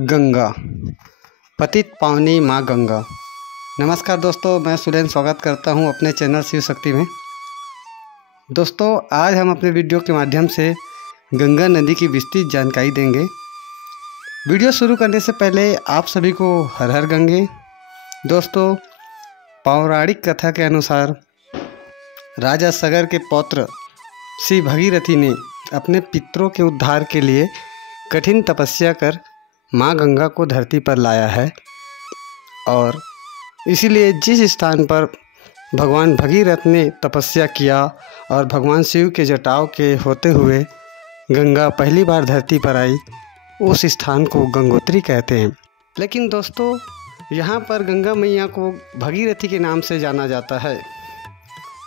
गंगा, पतित पावनी माँ गंगा। नमस्कार दोस्तों, मैं सुलेन स्वागत करता हूँ अपने चैनल शिव शक्ति में। दोस्तों, आज हम अपने वीडियो के माध्यम से गंगा नदी की विस्तृत जानकारी देंगे। वीडियो शुरू करने से पहले आप सभी को हर हर गंगे। दोस्तों, पौराणिक कथा के अनुसार राजा सगर के पौत्र श्री भगीरथी ने अपने पितरों के उद्धार के लिए कठिन तपस्या कर माँ गंगा को धरती पर लाया है और इसीलिए जिस स्थान पर भगवान भगीरथ ने तपस्या किया और भगवान शिव के जटाव के होते हुए गंगा पहली बार धरती पर आई, उस स्थान को गंगोत्री कहते हैं। लेकिन दोस्तों, यहाँ पर गंगा मैया को भगीरथी के नाम से जाना जाता है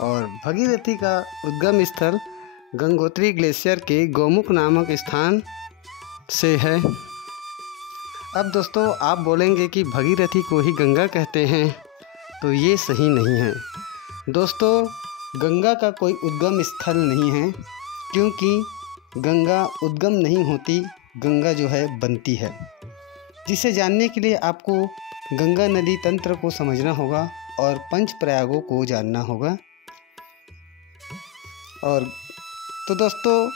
और भगीरथी का उद्गम स्थल गंगोत्री ग्लेशियर के गौमुख नामक स्थान से है। अब दोस्तों, आप बोलेंगे कि भगीरथी को ही गंगा कहते हैं, तो ये सही नहीं है। दोस्तों, गंगा का कोई उद्गम स्थल नहीं है, क्योंकि गंगा उद्गम नहीं होती, गंगा जो है बनती है। जिसे जानने के लिए आपको गंगा नदी तंत्र को समझना होगा और पंच प्रयागों को जानना होगा। और तो दोस्तों,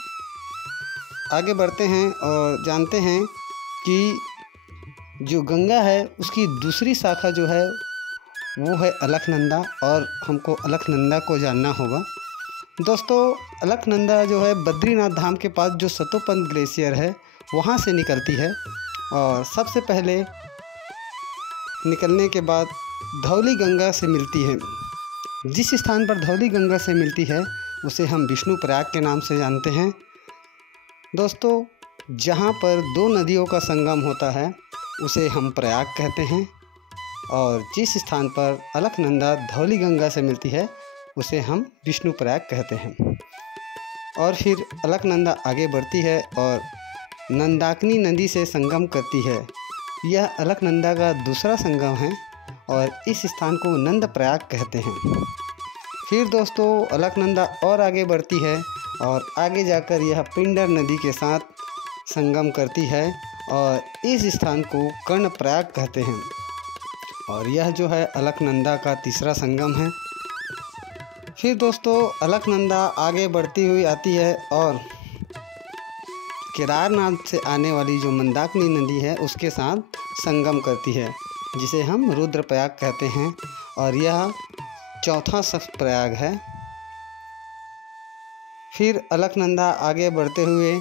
आगे बढ़ते हैं और जानते हैं कि जो गंगा है उसकी दूसरी शाखा जो है वो है अलकनंदा, और हमको अलकनंदा को जानना होगा। दोस्तों, अलकनंदा जो है बद्रीनाथ धाम के पास जो सतोपंथ ग्लेशियर है वहाँ से निकलती है और सबसे पहले निकलने के बाद धौली गंगा से मिलती है। जिस स्थान पर धौली गंगा से मिलती है उसे हम विष्णु प्रयाग के नाम से जानते हैं। दोस्तों, जहाँ पर दो नदियों का संगम होता है उसे हम प्रयाग कहते हैं, और जिस स्थान पर अलकनंदा धौली गंगा से मिलती है उसे हम विष्णु प्रयाग कहते हैं। और फिर अलकनंदा आगे बढ़ती है और नंदाकिनी नदी से संगम करती है। यह अलकनंदा का दूसरा संगम है और इस स्थान को नंद प्रयाग कहते हैं। फिर दोस्तों, अलकनंदा और आगे बढ़ती है और आगे जाकर यह पिंडर नदी के साथ संगम करती है और इस स्थान को कर्ण प्रयाग कहते हैं। और यह जो है अलकनंदा का तीसरा संगम है। फिर दोस्तों, अलकनंदा आगे बढ़ती हुई आती है और केदारनाथ से आने वाली जो मंदाकिनी नदी है उसके साथ संगम करती है, जिसे हम रुद्र प्रयाग कहते हैं, और यह चौथा सप्त प्रयाग है। फिर अलकनंदा आगे बढ़ते हुए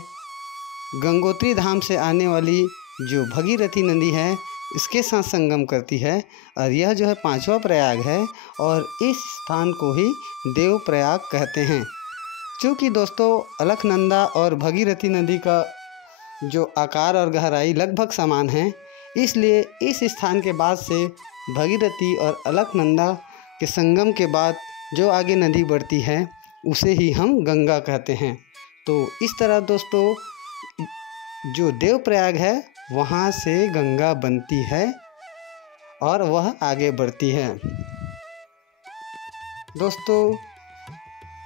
गंगोत्री धाम से आने वाली जो भगीरथी नदी है इसके साथ संगम करती है, और यह जो है पांचवा प्रयाग है और इस स्थान को ही देव प्रयाग कहते हैं। क्योंकि दोस्तों, अलकनंदा और भगीरथी नदी का जो आकार और गहराई लगभग समान है, इसलिए इस स्थान के बाद से भगीरथी और अलकनंदा के संगम के बाद जो आगे नदी बढ़ती है उसे ही हम गंगा कहते हैं। तो इस तरह दोस्तों, जो देव प्रयाग है वहाँ से गंगा बनती है और वह आगे बढ़ती है। दोस्तों,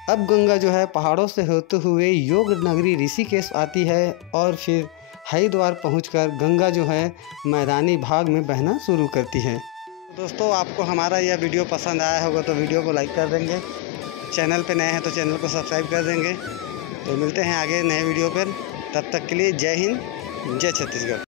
अब गंगा जो है पहाड़ों से होते हुए योग नगरी ऋषिकेश आती है और फिर हरिद्वार पहुंचकर गंगा जो है मैदानी भाग में बहना शुरू करती है। दोस्तों, आपको हमारा यह वीडियो पसंद आया होगा तो वीडियो को लाइक कर देंगे। चैनल पे नए हैं तो चैनल को सब्सक्राइब कर देंगे। तो मिलते हैं आगे नए वीडियो पर। तब तक के लिए जय हिंद, जय छत्तीसगढ़।